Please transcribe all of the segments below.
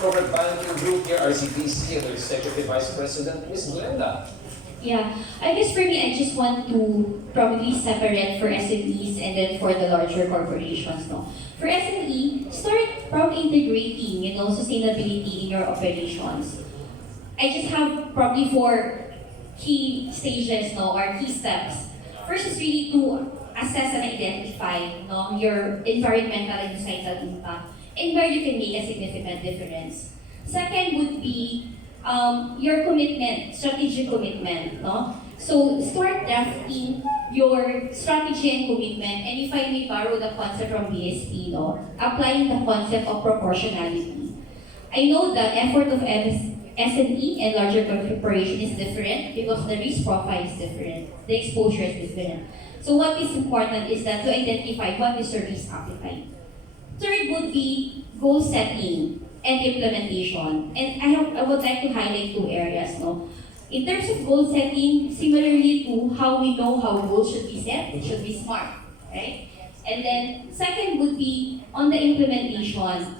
Corporate Banking Group here, RCBC, and the Executive Vice President, Ms. Glenda. Yeah, I guess for me, I just want to probably separate for SMEs and then for the larger corporations. No, for SME, start probably integrating, sustainability in your operations. I just have probably 4 key stages, no, or key steps. First is really to assess and identify, no, your environmental and societal impact and where you can make a significant difference. Second would be your commitment, strategic commitment, no? So start drafting your strategy and commitment, and if I may borrow the concept from BSP, no, applying the concept of proportionality. I know the effort of SME and larger corporation is different because the risk profile is different, the exposure is different. So what is important is that to identify what is your risk appetite. Third would be goal setting and implementation. And I would like to highlight 2 areas. No? In terms of goal setting, similarly to how we know how goals should be set, it should be SMART, right? And then second would be on the implementation,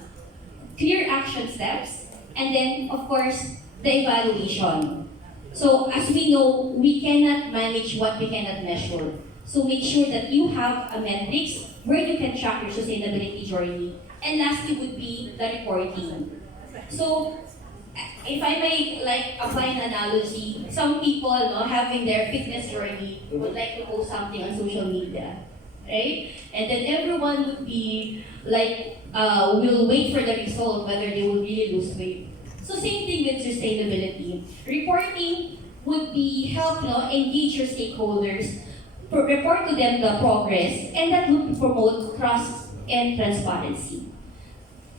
clear action steps, and then of course the evaluation. So as we know, we cannot manage what we cannot measure. So make sure that you have a metrics where you can track your sustainability journey. And lastly would be the reporting. So if I may apply an analogy, some people having their fitness journey would like to post something on social media, right? And then everyone would be will wait for the result whether they will really lose weight. So same thing with sustainability. Reporting would be help engage your stakeholders, report to them the progress, and that would promote trust and transparency.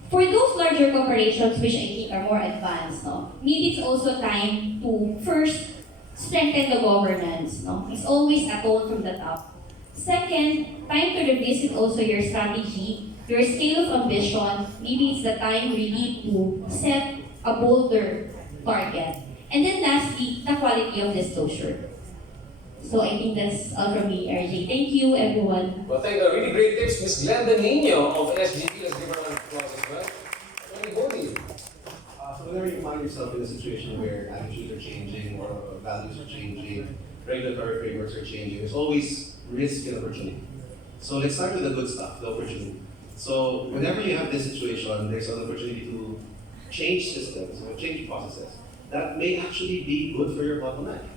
For those larger corporations which I think are more advanced, maybe it's also time to first strengthen the governance. It's always a tone from the top. Second, time to revisit also your strategy, your scale of ambition. Maybe it's the time really to set a bolder target. And then lastly, the quality of disclosure. So I think that's all from me, RJ. Thank you, everyone. Well, thank you. Really great tips, Ms. Glenda Anisco-Niño of SGB. Let's give her a round of applause as well. Anybody? So whenever you find yourself in a situation where attitudes are changing or values are changing, regulatory frameworks are changing, there's always risk and opportunity. So let's start with the good stuff, the opportunity. So whenever you have this situation, there's an opportunity to change systems or change processes. That may actually be good for your bottom line.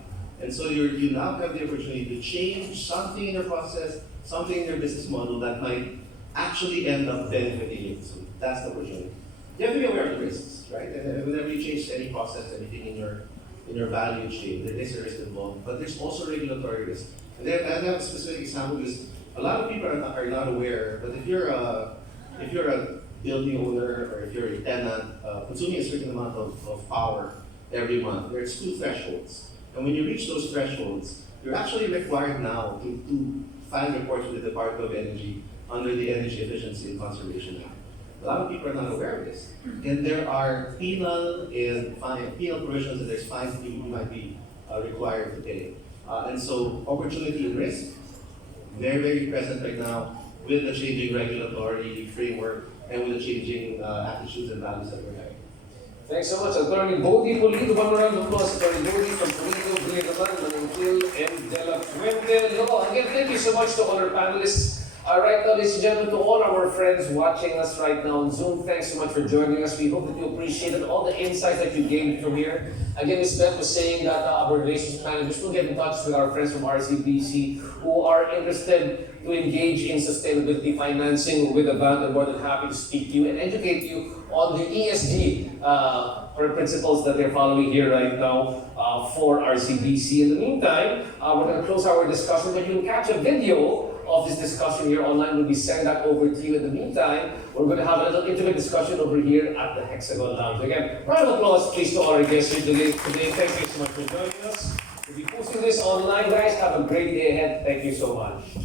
And so you now have the opportunity to change something in your process, something in your business model that might actually end up benefiting you. So that's the opportunity. You have to be aware of the risks, right? And whenever you change any process, anything in your value chain, there is a risk involved. But there's also regulatory risk. And then I have a specific example because a lot of people are not aware. But if you're a building owner or if you're a tenant consuming a certain amount of power every month, there's 2 thresholds. And when you reach those thresholds, you're actually required now to file reports with the Department of Energy under the Energy Efficiency and Conservation Act. A lot of people are not aware of this. And there are penal provisions and there's fines that you might be required to pay. And so opportunity and risk, very, very present right now with the changing regulatory framework and with the changing attitudes and values that we're having. Thanks so much, Atty. Gabby Pulido. One more round of applause, Atty. Gabby from Pulido, Glenda, Manangkil, and De La Fuente. Again, thank you so much to all our panelists. Right now, ladies and gentlemen, to all our friends watching us right now on Zoom, thanks so much for joining us. We hope that you appreciated all the insights that you gained from here. Again, Ms. Beth was saying that our relations managers will get in touch with our friends from RCBC who are interested to engage in sustainability financing with the bank. They're more than happy to speak to you and educate you on the ESG principles that they're following here right now for RCBC. In the meantime, we're going to close our discussion, but you'll catch a video of this discussion here online. We'll be sending that over to you. In the meantime, we're going to have a little intimate discussion over here at the Hexagon Lounge. Again, round of applause please to all our guests here today. Thank you so much for joining us. We'll be posting this online, guys. Have a great day ahead. Thank you so much.